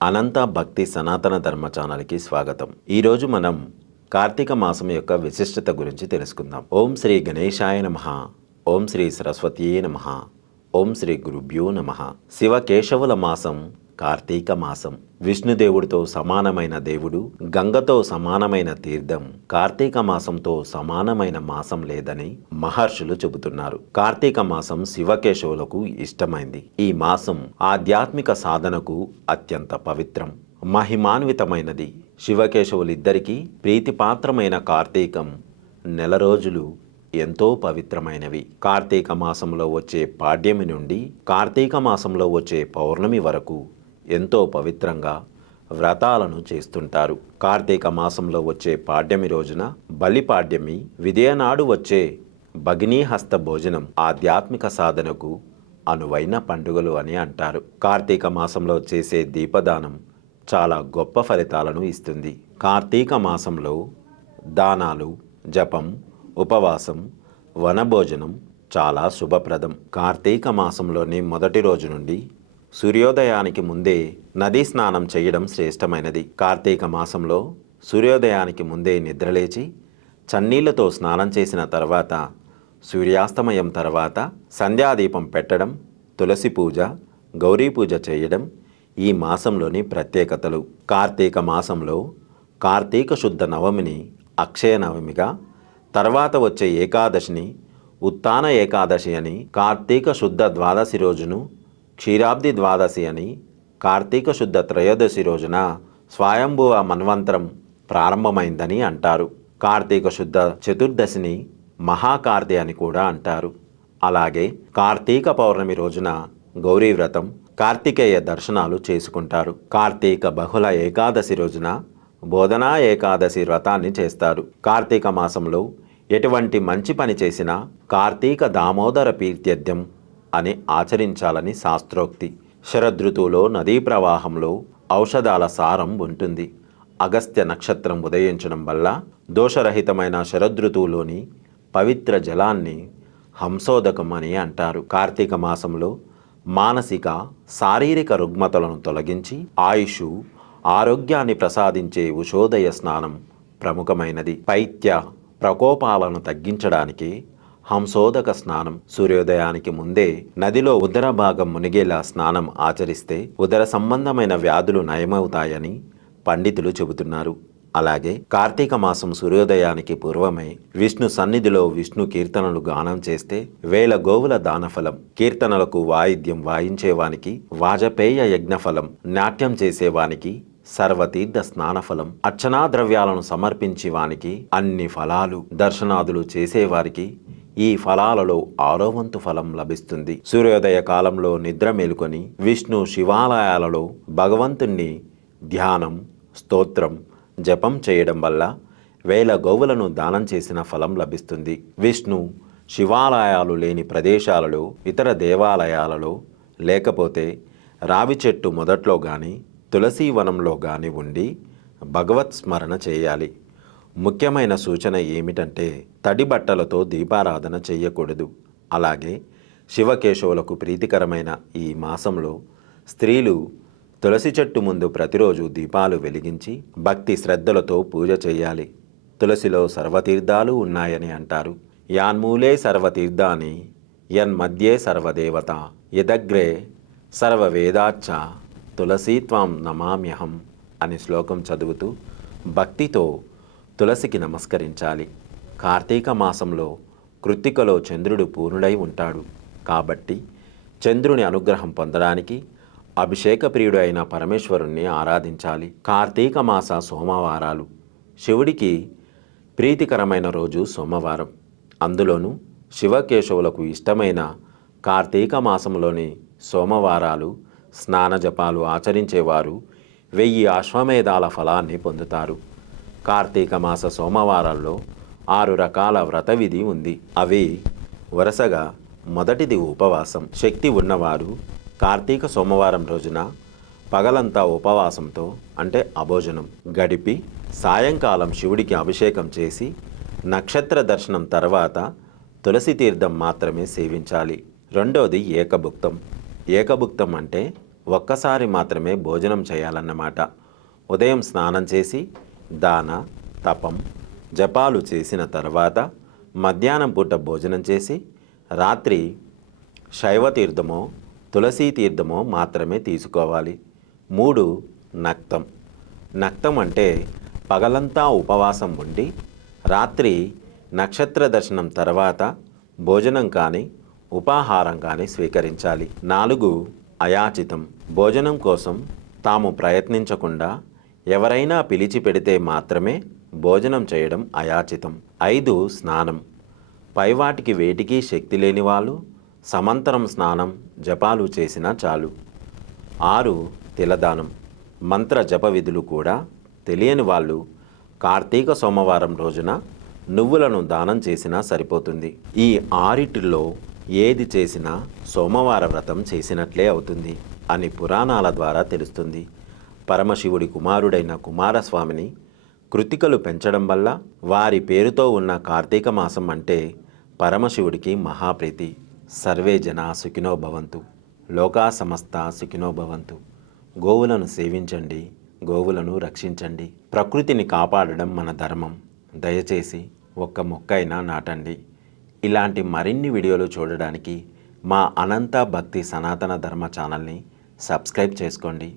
అనంత భక్తి సనాతన ధర్మ ఛానల్కి స్వాగతం. ఈరోజు మనం కార్తీక మాసం యొక్క విశిష్టత గురించి తెలుసుకుందాం. ఓం శ్రీ గణేశాయ నమః. ఓం శ్రీ సరస్వతీయే నమః. ఓం శ్రీ గురుభ్యో నమః. శివ కేశవుల మాసం కార్తీక మాసం. విష్ణుదేవుడితో సమానమైన దేవుడు, గంగతో సమానమైన తీర్థం, కార్తీక మాసంతో సమానమైన మాసం లేదని మహర్షులు చెబుతున్నారు. కార్తీక మాసం శివకేశవులకు ఇష్టమైంది. ఈ మాసం ఆధ్యాత్మిక సాధనకు అత్యంత పవిత్రం, మహిమాన్వితమైనది. శివకేశవులిద్దరికీ ప్రీతిపాత్రమైన కార్తీకం నెల రోజులు ఎంతో పవిత్రమైనవి. కార్తీక మాసంలో వచ్చే పాడ్యమి నుండి కార్తీక మాసంలో వచ్చే పౌర్ణమి వరకు ఎంతో పవిత్రంగా వ్రతాలను చేస్తుంటారు. కార్తీక మాసంలో వచ్చే పాడ్యమి రోజున బలిపాడ్యమి, విదయనాడు వచ్చే భగినీహస్త భోజనం ఆధ్యాత్మిక సాధనకు అనువైన పండుగలు అని అంటారు. కార్తీక మాసంలో చేసే దీపదానం చాలా గొప్ప ఫలితాలను ఇస్తుంది. కార్తీక మాసంలో దానాలు, జపం, ఉపవాసం, వనభోజనం చాలా శుభప్రదం. కార్తీక మాసంలోని మొదటి రోజు నుండి సూర్యోదయానికి ముందే నదీ స్నానం చేయడం శ్రేష్టమైనది. కార్తీక మాసంలో సూర్యోదయానికి ముందే నిద్రలేచి చన్నీళ్లతో స్నానం చేసిన తర్వాత సూర్యాస్తమయం తర్వాత సంధ్యాదీపం పెట్టడం, తులసి పూజ, గౌరీ పూజ చేయడం ఈ మాసంలోని ప్రత్యేకతలు. కార్తీక మాసంలో కార్తీక శుద్ధ నవమిని అక్షయ నవమిగా, తర్వాత వచ్చే ఏకాదశిని ఉత్తాన ఏకాదశి అని, కార్తీక శుద్ధ ద్వాదశి రోజును క్షీరాబ్ది ద్వాదశి అని, కార్తీక శుద్ధ త్రయోదశి రోజున స్వయంభువ మన్వంతరం ప్రారంభమైందని అంటారు. కార్తీక శుద్ధ చతుర్దశిని మహాకార్తి అని కూడా అంటారు. అలాగే కార్తీక పౌర్ణమి రోజున గౌరీ వ్రతం, కార్తికేయ దర్శనాలు చేసుకుంటారు. కార్తీక బహుళ ఏకాదశి రోజున బోధనా ఏకాదశి వ్రతాన్ని చేస్తారు. కార్తీక మాసంలో ఎటువంటి మంచి పని చేసినా కార్తీక దామోదర పీర్త్యర్థం అని ఆచరించాలని శాస్త్రోక్తి. శరదృతువులో నదీ ప్రవాహంలో ఔషధాల సారం ఉంటుంది. అగస్త్య నక్షత్రం ఉదయించడం వల్ల దోషరహితమైన శరదృతువులోని పవిత్ర జలాన్ని హంసోదకం అని అంటారు. కార్తీక మాసంలో మానసిక, శారీరక రుగ్మతలను తొలగించి ఆయుష్, ఆరోగ్యాన్ని ప్రసాదించే ఉషోదయ స్నానం ప్రముఖమైనది. పైత్య ప్రకోపాలను తగ్గించడానికి హంసోదక స్నానం. సూర్యోదయానికి ముందే నదిలో ఉదర భాగం మునిగేలా స్నానం ఆచరిస్తే ఉదర సంబంధమైన వ్యాధులు నయమవుతాయని పండితులు చెబుతున్నారు. అలాగే కార్తీక మాసం సూర్యోదయానికి పూర్వమే విష్ణు సన్నిధిలో విష్ణు కీర్తనలు గానం చేస్తే 1000 గోవుల దానఫలం, కీర్తనలకు వాయిద్యం వాయించేవానికి వాజపేయ యజ్ఞఫలం, నాట్యం చేసేవానికి సర్వతీర్థ స్నానఫలం, అర్చనా ద్రవ్యాలను సమర్పించి వానికి అన్ని ఫలాలు, దర్శనాదులు చేసేవారికి ఈ ఫలాలలో 6వ వంతు ఫలం లభిస్తుంది. సూర్యోదయ కాలంలో నిద్ర మేలుకొని విష్ణు శివాలయాలలో భగవంతుణ్ణి ధ్యానం, స్తోత్రం, జపం చేయడం వల్ల 1000 గోవులను దానం చేసిన ఫలం లభిస్తుంది. విష్ణు శివాలయాలు లేని ప్రదేశాలలో, ఇతర దేవాలయాలలో, లేకపోతే రావి చెట్టు మొదట్లో కానీ తులసీ వనంలో కానీ ఉండి భగవత్ స్మరణ చేయాలి. ముఖ్యమైన సూచన ఏమిటంటే తడి బట్టలతో దీపారాధన చేయకూడదు. అలాగే శివకేశవులకు ప్రీతికరమైన ఈ మాసంలో స్త్రీలు తులసి చెట్టు ముందు ప్రతిరోజు దీపాలు వెలిగించి భక్తి శ్రద్ధలతో పూజ చేయాలి. తులసిలో సర్వతీర్థాలు ఉన్నాయని అంటారు. యాన్మూలే సర్వతీర్థాని యన్మధ్యే సర్వదేవత యదగ్రే సర్వవేదాచ్చ తులసీత్వం నమామ్యహం అని శ్లోకం చదువుతూ భక్తితో తులసికి నమస్కరించాలి. కార్తీక మాసంలో కృత్తికలో చంద్రుడు పూర్ణుడై ఉంటాడు కాబట్టి చంద్రుని అనుగ్రహం పొందడానికి అభిషేక ప్రియుడు అయిన పరమేశ్వరుణ్ణి ఆరాధించాలి. కార్తీక మాస సోమవారాలు. శివుడికి ప్రీతికరమైన రోజు సోమవారం. అందులోనూ శివకేశవులకు ఇష్టమైన కార్తీక మాసంలోని సోమవారాలు స్నాన జపాలు ఆచరించేవారు 1000 అశ్వమేధాల ఫలాన్ని పొందుతారు. కార్తీక మాస సోమవారాల్లో 6 రకాల వ్రత విధి ఉంది. అవి వరుసగా మొదటిది ఉపవాసం. శక్తి ఉన్నవారు కార్తీక సోమవారం రోజున పగలంతా ఉపవాసంతో అంటే అభోజనం గడిపి సాయంకాలం శివుడికి అభిషేకం చేసి నక్షత్ర దర్శనం తర్వాత తులసి తీర్థం మాత్రమే సేవించాలి. రెండోది ఏకభుక్తం. ఏకభుక్తం అంటే ఒక్కసారి మాత్రమే భోజనం చేయాలన్నమాట. ఉదయం స్నానం చేసి దాన తపం జపాలు చేసిన తర్వాత మధ్యాహ్నం పూట భోజనం చేసి రాత్రి శైవ తీర్థమో తులసీ తీర్థమో మాత్రమే తీసుకోవాలి. 3. నక్తం. నక్తం అంటే పగలంతా ఉపవాసం ఉండి రాత్రి నక్షత్ర దర్శనం తర్వాత భోజనం కానీ ఉపాహారం కానీ స్వీకరించాలి. 4. అయాచితం. భోజనం కోసం తాము ప్రయత్నించకుండా ఎవరైనా పిలిచి పెడితే మాత్రమే భోజనం చేయడం అయాచితం. 5. స్నానం. పైవాటికి వేటికి శక్తి లేని వాళ్ళు సమంతరం స్నానం జపాలు చేసినా చాలు. 6. తిలదానం. మంత్ర జప విధులు కూడా తెలియని వాళ్ళు కార్తీక సోమవారం రోజున నువ్వులను దానం చేసినా సరిపోతుంది. ఈ 6 ఏది చేసినా సోమవార వ్రతం చేసినట్లే అవుతుంది అని పురాణాల ద్వారా తెలుస్తుంది. పరమశివుడి కుమారుడైన కుమారస్వామిని కృతికలు పెంచడం వల్ల వారి పేరుతో ఉన్న కార్తీక మాసం అంటే పరమశివుడికి మహాప్రీతి. సర్వే జనా సుఖినో భవంతు, లోకా సమస్త సుఖినో భవంతు. గోవులను సేవించండి, గోవులను రక్షించండి. ప్రకృతిని కాపాడడం మన ధర్మం. దయచేసి ఒక్క మొక్కైనా నాటండి. ఇలాంటి మరిన్ని వీడియోలు చూడడానికి మా అనంత భక్తి సనాతన ధర్మ ఛానల్ని సబ్స్క్రైబ్ చేసుకోండి.